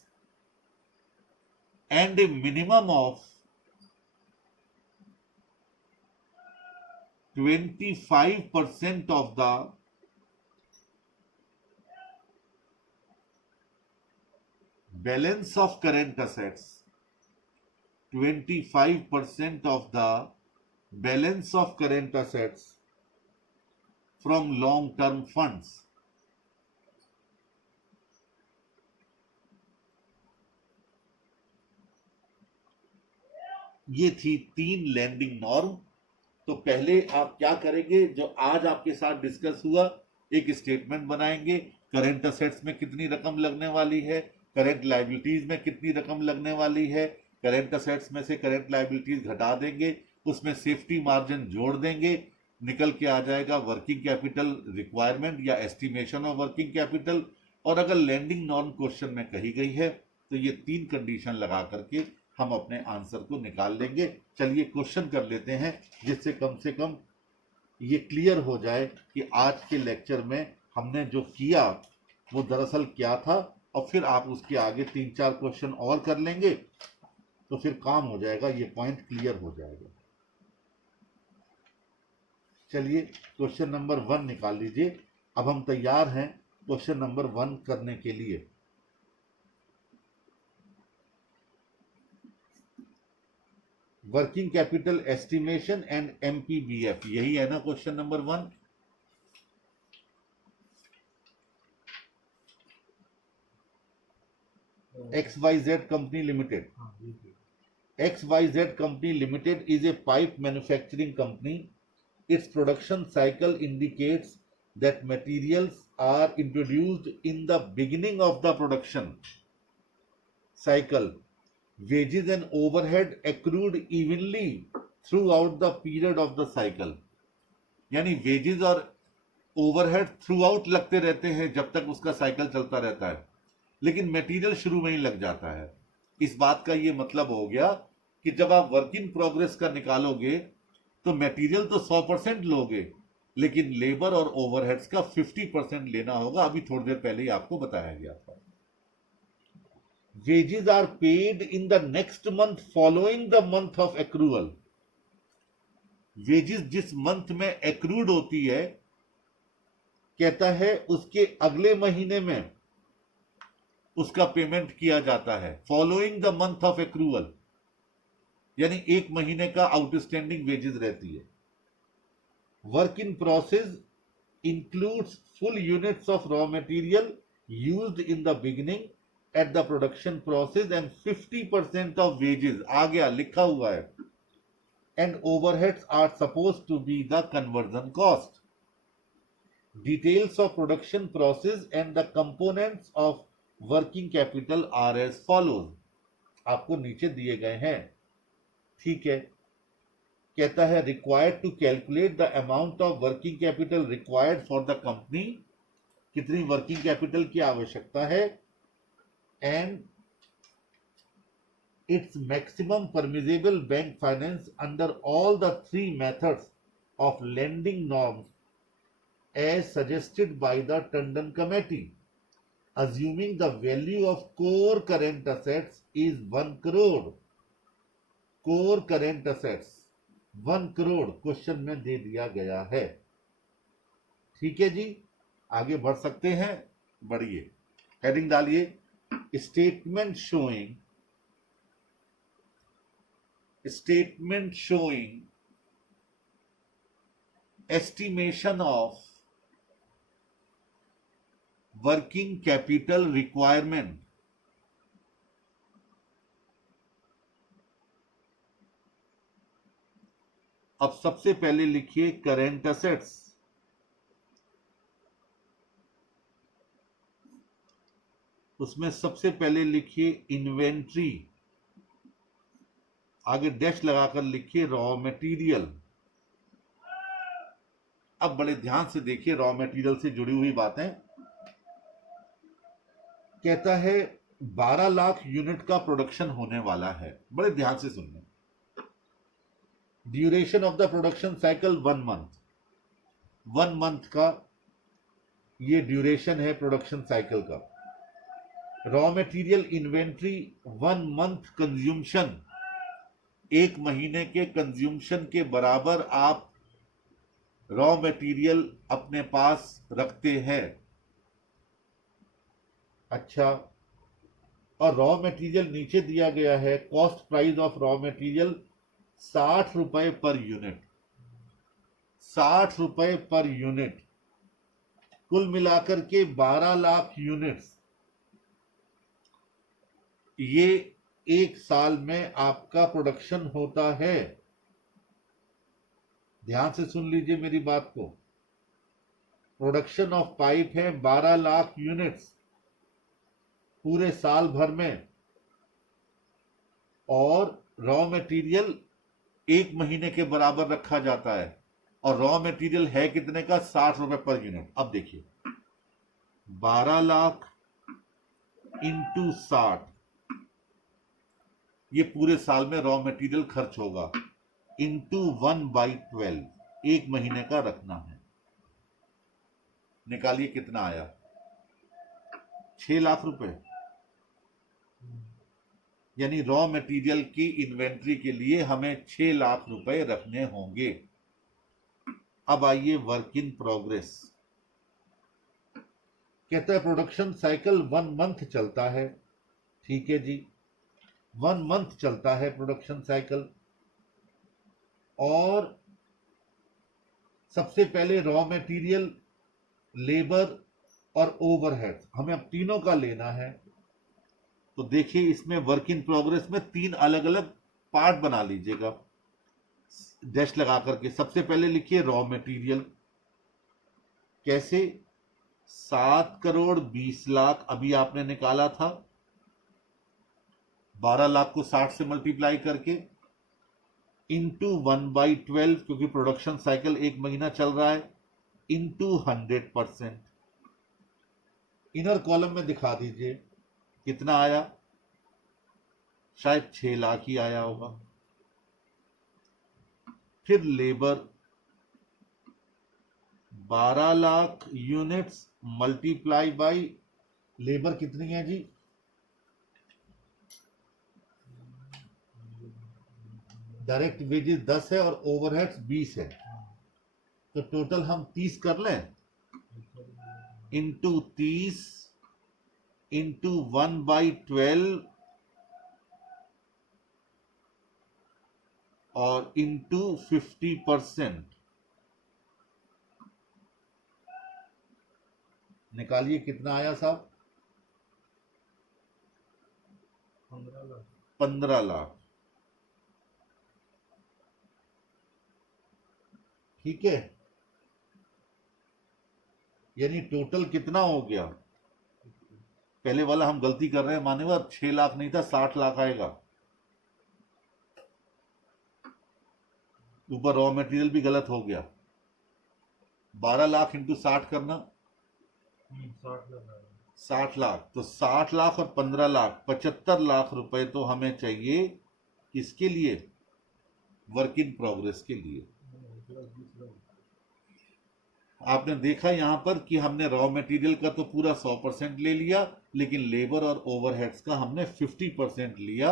and a minimum of 25% of the balance of current assets, 25% of the balance of current assets from long term funds। ये थी 3 landing norm. तो पहले आप क्या करेंगे, जो आज आपके साथ डिस्कस हुआ, एक स्टेटमेंट बनाएंगे, करंट असेट्स में कितनी रकम लगने वाली है, करंट लायबिलिटीज में कितनी रकम लगने वाली है, करंट असेट्स में से करंट लायबिलिटीज घटा देंगे, उसमें सेफ्टी मार्जिन जोड़ देंगे, निकल के आ जाएगा वर्किंग कैपिटल रिक्वायरमेंट या एस्टिमेशन ऑफ वर्किंग कैपिटल। और अगर लैंडिंग नॉर्म क्वेश्चन में कही गई है तो ये 3 कंडीशन लगा करके हम अपने आंसर को निकाल लेंगे। चलिए क्वेश्चन कर लेते हैं, जिससे कम से कम ये क्लियर हो जाए कि आज के लेक्चर में हमने जो किया वो दरअसल क्या था, और फिर आप उसके आगे 3-4 क्वेश्चन और कर लेंगे तो फिर काम हो जाएगा, ये पॉइंट क्लियर हो जाएगा। चलिए क्वेश्चन नंबर 1 निकाल लीजिए। अब हम तैयार हैं क्वेश्चन नंबर 1 करने के लिए। Working capital estimation and MPBF, यही है ना question number 1। XYZ Company Limited। XYZ Company Limited is a pipe manufacturing company. Its production cycle indicates that materials are introduced in the beginning of the production cycle. Wages and overhead accrued evenly throughout the period of the cycle। यानी wages और overhead through out लगते रहते हैं जब तक उसका cycle चलता रहता है, लेकिन मटेरियल शुरू में ही लग जाता है। इस बात का ये मतलब हो गया कि जब आप वर्क इन प्रोग्रेस का निकालोगे तो मटेरियल तो 100% लोगे, लेकिन लेबर और ओवरहेड्स का 50% लेना होगा। अभी थोड़ी देर पहले ही आपको बताया गया था। wages are paid in the next month following the month of accrual। Wages जिस मंथ में एक्रूड होती है, कहता है उसके अगले महीने में उसका पेमेंट किया जाता है। Following the month of accrual यानी एक महीने का आउटस्टैंडिंग वेजेस रहती है। Work in process includes full units of raw material used in the beginning at the production process and 50% of wages आ गया, लिखा हुआ है। And overheads are suppose to be the conversion cost. Details of production process and the components of working capital are as follows। आपको नीचे दिए गए हैं, ठीक है। कहता है required to calculate the amount of working capital required for the company, कितनी वर्किंग कैपिटल की आवश्यकता है, and its maximum permissible bank finance under all the three methods of lending norms as suggested by the Tandon Committee, assuming the value of core current assets is 1 crore। core current assets 1 crore question में दे दिया गया है, ठीक है जी। आगे बढ़ सकते हैं, बढ़िए। हेडिंग डालिए, statement showing estimation of working capital requirement. अब सबसे पहले लिखिए करेंट असेट्स, उसमें सबसे पहले लिखिए इन्वेंट्री, आगे डैश लगाकर लिखिए रॉ मटेरियल। अब बड़े ध्यान से देखिए रॉ मटेरियल से जुड़ी हुई बातें। कहता है 12 लाख यूनिट का प्रोडक्शन होने वाला है, बड़े ध्यान से सुनना। Duration of the production cycle 1 month, 1 month का ये ड्यूरेशन है प्रोडक्शन साइकिल का। Raw material inventory 1 month consumption, 1 महीने के कंज्यूमशन के बराबर आप रॉ मटेरियल अपने पास रखते हैं। अच्छा, और रॉ मटेरियल नीचे दिया गया है, cost price of raw material 60 रुपए पर यूनिट, 60 रुपए पर यूनिट। कुल मिलाकर के 12 लाख यूनिट्स, ये 1 साल में आपका प्रोडक्शन होता है। ध्यान से सुन लीजिए मेरी बात को। प्रोडक्शन ऑफ पाइप है 12 लाख यूनिट्स पूरे साल भर में, और रॉ मटेरियल 1 महीने के बराबर रखा जाता है, और रॉ मटेरियल है कितने का, 60 रुपए पर यूनिट। अब देखिए 12 लाख इंटू 60, ये पूरे साल में रॉ मटेरियल खर्च होगा, इंटू 1/12, 1 महीने का रखना है। निकालिए कितना आया, 6 लाख रुपए। यानी रॉ मटेरियल की इन्वेंट्री के लिए हमें 6 लाख रुपए रखने होंगे। अब आइए वर्क इन प्रोग्रेस। कहता है प्रोडक्शन साइकिल 1 मंथ चलता है, ठीक है जी, 1 मंथ चलता है प्रोडक्शन साइकिल। और सबसे पहले रॉ मटेरियल, लेबर और ओवरहेड्स हमें अब तीनों का लेना है। तो देखिए इसमें वर्क इन प्रोग्रेस में 3 अलग अलग पार्ट बना लीजिएगा डैश लगा करके। सबसे पहले लिखिए रॉ मटेरियल, कैसे, 7 करोड़ 20 लाख अभी आपने निकाला था, 12 लाख को 60 से मल्टीप्लाई करके, इंटू 1/12 क्योंकि प्रोडक्शन साइकिल 1 महीना चल रहा है, इंटू 100%। इनर कॉलम में दिखा दीजिए कितना आया, शायद 6 लाख ही आया होगा। फिर labour 12 lakh units multiply by labour कितनी है जी, डायरेक्ट वेजेस 10 है और ओवरहेड्स 20 है, तो टोटल हम 30 कर लें, इंटू 30 इंटू 1/12 और इंटू 50%। निकालिए कितना आया साहब, 15 लाख। 15 लाख। ठीक है, यानी टोटल कितना हो गया, पहले वाला हम गलती कर रहे हैं मान्यवर, 6 लाख नहीं था 60 लाख आएगा। ऊपर रॉ मटेरियल भी गलत हो गया, 12 लाख इंटू 60 करना, 60 लाख आया। 60 लाख, तो 60 लाख और 15 लाख 75 लाख रुपए तो हमें चाहिए किसके लिए, वर्क इन प्रोग्रेस के लिए। प्लस 20 लाख। आपने देखा यहां पर कि हमने रॉ मटेरियल का तो पूरा 100% ले लिया, लेकिन लेबर और ओवरहेड्स का हमने 50% लिया।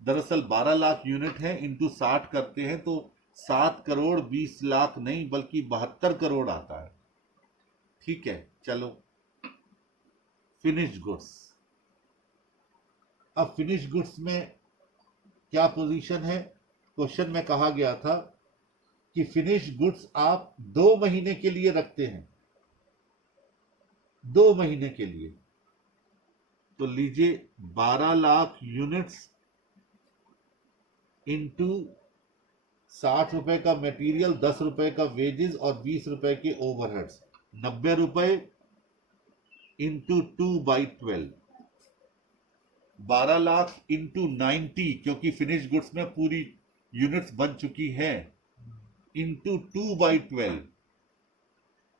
दरअसल 12 लाख यूनिट है, इंटू 60 करते हैं तो 7 करोड़ 20 लाख नहीं बल्कि 72 करोड़ आता है। ठीक है, चलो फिनिश गुड्स। अब फिनिश गुड्स में क्या पोजीशन है, क्वेश्चन में कहा गया था कि फिनिश गुड्स आप 2 महीने के लिए रखते हैं, 2 महीने के लिए, तो लीजिए 12 लाख यूनिट्स इंटू 60 रुपए का मटेरियल, 10 रुपए का वेजेस और 20 रुपए के ओवरहेड्स, 90 रुपए इंटू 2/12, 12 लाख इंटू 90 क्योंकि फिनिश गुड्स में पूरी यूनिट्स बन चुकी हैं, इंटू 2/12।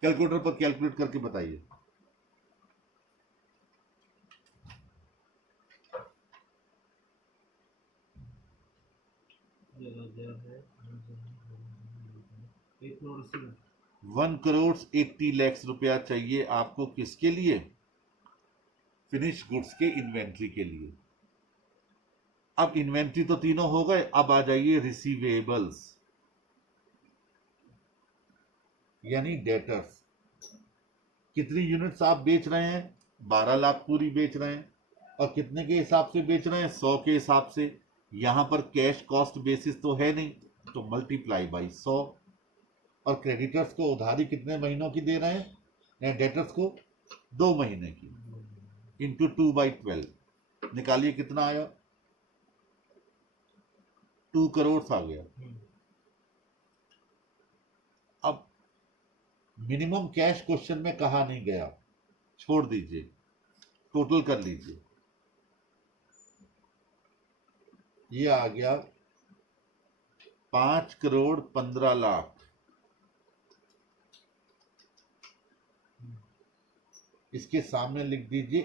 कैलकुलेटर पर कैलकुलेट करके बताइए। है 1 करोड़ 80 लाख। 1 करोड़ 80 लाख रुपया चाहिए आपको, किसके लिए, फिनिश गुड्स के इन्वेंट्री के लिए। अब इन्वेंट्री तो तीनों हो गए, अब आ जाइए रिसीवेबल्स यानी डेटर्स। कितनी यूनिट्स आप बेच रहे हैं, 12 लाख पूरी बेच रहे हैं, और कितने के हिसाब से बेच रहे हैं, 100 के हिसाब से। यहां पर कैश कॉस्ट बेसिस तो है नहीं, तो मल्टीप्लाई बाई 100। और क्रेडिटर्स को उधारी कितने महीनों की दे रहे हैं, डेटर्स को 2 महीने की, इंटू 2/12। निकालिए कितना आया, 2 करोड़ आ गया। अब मिनिमम कैश क्वेश्चन में कहा नहीं गया, छोड़ दीजिए, टोटल कर लीजिए। ये आ गया 5 करोड़ 15 लाख। इसके सामने लिख दीजिए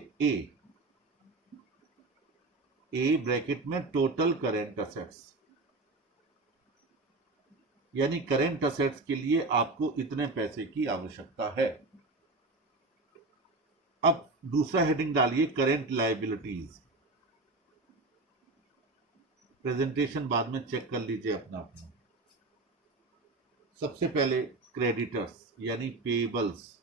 ए ब्रैकेट में टोटल करेंट असेट्स, यानी करेंट असेट्स के लिए आपको इतने पैसे की आवश्यकता है। अब दूसरा हेडिंग डालिए करेंट लायबिलिटीज। प्रेजेंटेशन बाद में चेक कर लीजिए अपना अपना। सबसे पहले क्रेडिटर्स यानी पेबल्स।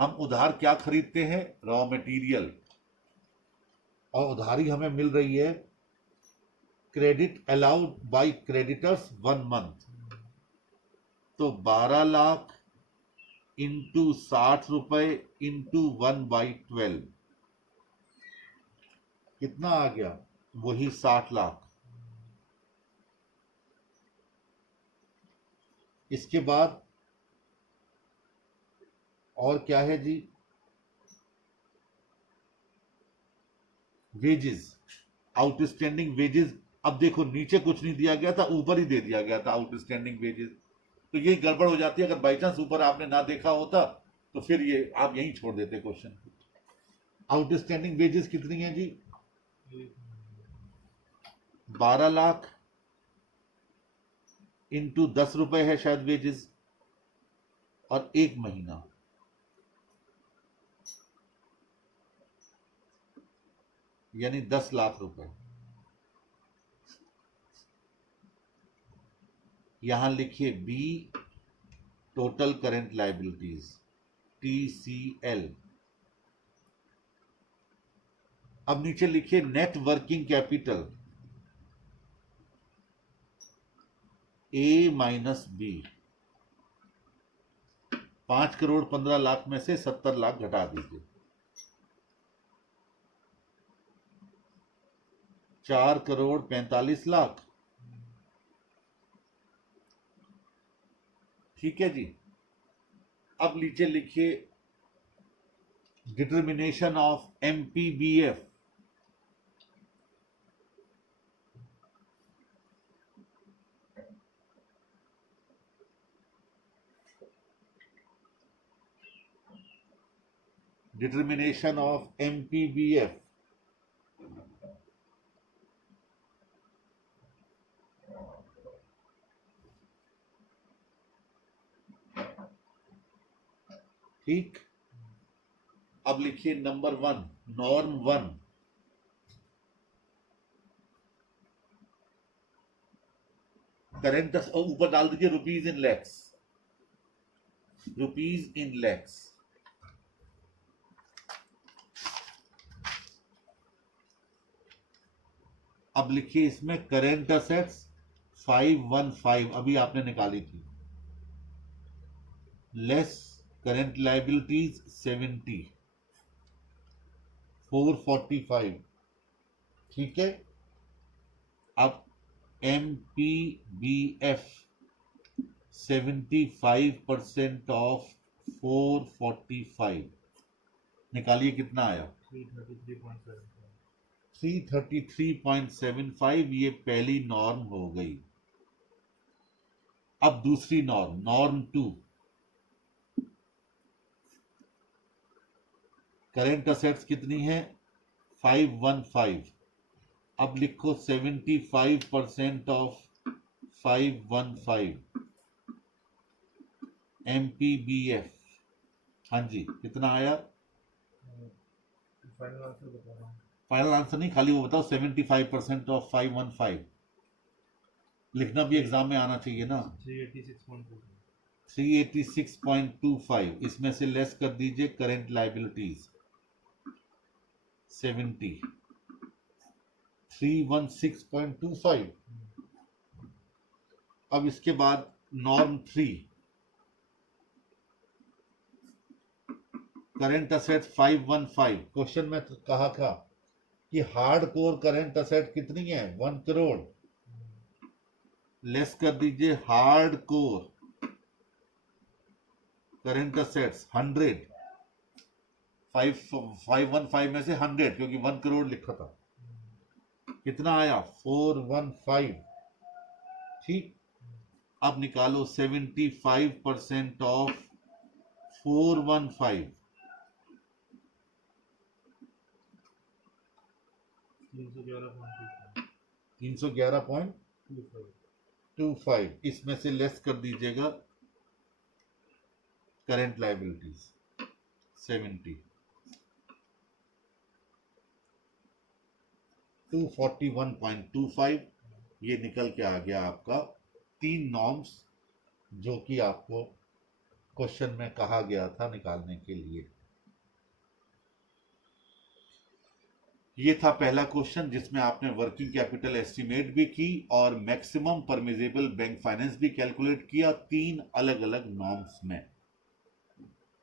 हम उधार क्या खरीदते हैं, रॉ मटेरियल, और उधारी हमें मिल रही है credit allowed by creditors 1 month, तो 12 लाख इंटू 60 रुपए इंटू 1/12 कितना आ गया, वही 60 लाख। इसके बाद और क्या है जी, वेजेस, आउटस्टैंडिंग वेजेस। अब देखो नीचे कुछ नहीं दिया गया था, ऊपर ही दे दिया गया था आउटस्टैंडिंग वेजेस। तो यही गड़बड़ हो जाती है। अगर बाई चांस ऊपर आपने ना देखा होता तो फिर ये आप यहीं छोड़ देते क्वेश्चन। आउटस्टैंडिंग वेजेस कितनी है जी? 12 लाख इंटू 10 रुपए है शायद वेजेस, और 1 महीना, यानी 10 लाख रुपए। यहां लिखिए B total current liabilities TCL। अब नीचे लिखिए net working capital A minus B. 5 crore 15 lakh में से 70 लाख घटा दीजिए। 4 करोड़ 45 लाख। ठीक है जी। अब नीचे लिखिए determination of MPBF। Determination of MPBF। ठीक। अब लिखिए नंबर 1, नॉर्म 1। करेंट ऊपर डाल दीजिए rupees in lakhs, rupees in lakhs. अब लिखिए इसमें करेंट असेट्स 515 अभी आपने निकाली थी, लेस करेंट लायबिलिटीज 70, 445। ठीक है। अब MPBF 75% ऑफ 445 निकालिए, कितना आया? 333.75। ये पहली नॉर्म हो गई। अब दूसरी नॉर्म, नॉर्म 2। करेंट असेट्स कितनी है? 515। अब लिखो 75% ऑफ 515 MPBF। हाँ जी, कितना आया? फाइनल आंसर बता रहा हूँ। फाइनल आंसर नहीं, खाली वो बताओ 75% ऑफ 515। लिखना भी एग्जाम में आना चाहिए ना। 386.2। 386.25। इसमें से लेस कर दीजिए करेंट लायबिलिटीज 70, 316.25। अब इसके बाद नॉर्म 3, करेंट असेट 515। क्वेश्चन में तो कहा था कि हार्ड कोर करेंट असेट कितनी है? 1 करोड़। लेस कर दीजिए हार्ड कोर करेंट असेट्स 100। 515 में से 100, क्योंकि 1 करोड़ लिखा था। कितना आया? 415। ठीक। अब निकालो 75% ऑफ 415। 311.25। इसमें से लेस कर दीजिएगा करंट लायबिलिटीज 70, 241.25। ये निकल के आ गया आपका 3 नॉर्म्स, जो कि आपको क्वेश्चन में कहा गया था निकालने के लिए। ये था पहला क्वेश्चन, जिसमें आपने वर्किंग कैपिटल एस्टीमेट भी की और मैक्सिमम परमिजेबल बैंक फाइनेंस भी कैलकुलेट किया 3 अलग अलग नॉर्म्स में।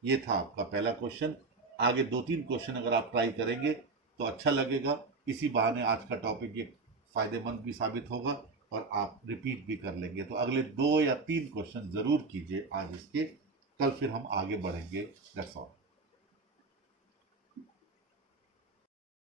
ये था आपका पहला क्वेश्चन। आगे 2-3 क्वेश्चन अगर आप ट्राई करेंगे तो अच्छा लगेगा। इसी बहाने आज का टॉपिक ये फायदेमंद भी साबित होगा और आप रिपीट भी कर लेंगे। तो अगले 2 या 3 क्वेश्चन जरूर कीजिए आज इसके, कल फिर हम आगे बढ़ेंगे। That's all.